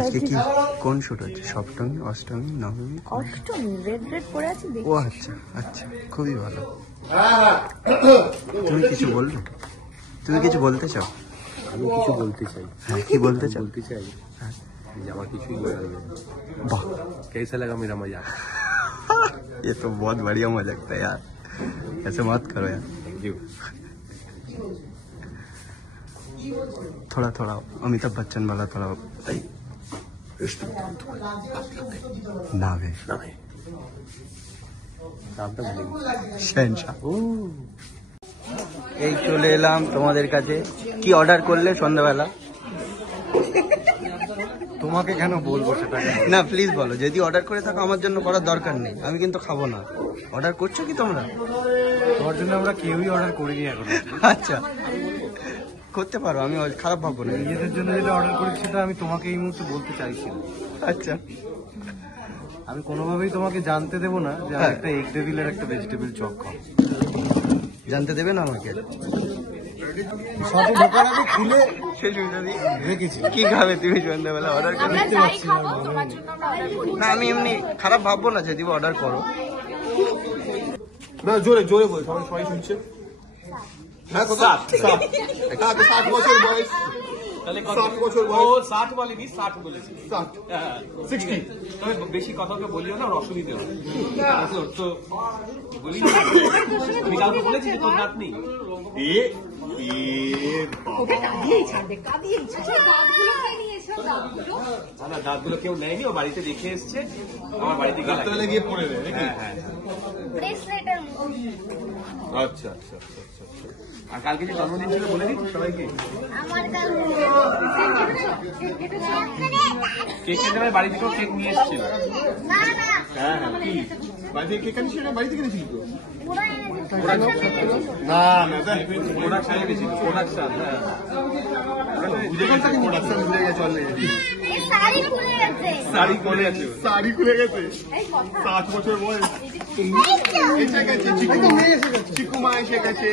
আজকে কি কোন শুট হচ্ছে? সপ্তমী, অষ্টমী, নবমী? অষ্টমী। রেড রেড পরে আছি। ও আচ্ছা আচ্ছা, খুবই ভালো। তুমি কিছু বলবে? তুমি কিছু বলতে চাও? আমি কিছু বলতে চাই। হ্যাঁ, কি বলতে চাও? বলতে চাই হ্যাঁ। যে আমার কিছুই বলার নেই। वाह, कैसा लगा मेरा मजाक? ये तो बहुत बढ़िया मजाक था यार, ऐसे मत करो यार। Thank you. थोड़ा थोड़ा अमिताभ बच्चन वाला थोड़ा नावे नामे नामটা ভুলে গেছি। শহনশাহ। এই চলে এলাম তোমাদের কাছে। কি অর্ডার করলে সন্ধ্যাবেলা? তোমাকে কেন বলবো সেটা? না প্লিজ বলো, যদি অর্ডার করে থাকো আমার জন্য করার দরকার নেই, আমি কিন্তু খাবো না। অর্ডার করছো কি তোমরা? তোমার জন্য আমরা কেউই অর্ডার করিনি এখন। আচ্ছা, করতে পারো, আমি খারাপ ভাববো না। নিজেদের জন্য যেটা অর্ডার করেছি সেটা আমি তোমাকে এই মুহূর্তে বলতে চাইছি না। আচ্ছা, আমি কোনোভাবেই তোমাকে জানতে দেবো না যে আমি একটা এগ ডেভিলের একটা ভেজিটেবল চপ খাবো। জানতে দেবে না আমাকে? সাথে ঢোকার আগে খুলে রেখেছি। কি খাবে তুমি সন্ধ্যাবেলা অর্ডার করে? না আমি এমনি খারাপ ভাববো না যদি অর্ডার করো। না জোরে জোরে বল, সবাই সবাই শুনছে। হ্যাঁ, কত? 60 বছর বয়স। তাহলে 60 বছর ও বয়স। 60 বলেনি, 60 বলেছি। 60 তবে বেশি কথাকে বলিও না, ওর অসুবিধে হবে। তো বলি আমি কাউকে বলেছি যে তোর দাঁত নেই। এ এ বাবা, না দাঁতগুলো কেউ নেয়নি, ও বাড়িতে দেখে এসছে, আমার বাড়িতে ডাক্তারে গিয়ে পড়ে নেয় নাকি? হ্যাঁ। আচ্ছা আচ্ছা আচ্ছা আচ্ছা। আর কালকে যে জন্মদিন ছিল বলে দিচ্ছি সবাইকে। কেক কেটে বাড়ি থেকেও কেক নিয়ে এসেছিল। হ্যাঁ হ্যাঁ, কি বাড়ি থেকে কেক আনিস? বাড়ি থেকে এনেছিস তো? না না, প্রোডাকশন এনেছিল, প্রোডাকশন। হ্যাঁ, যেখান থেকে প্রোডাকশন ভুলে গেছে অলরেডি। শাড়ি পরে আছে। শাড়ি খুলে গেছে। 60 বছর বয়স। এসে গেছে চিকু মা, এসে গেছে।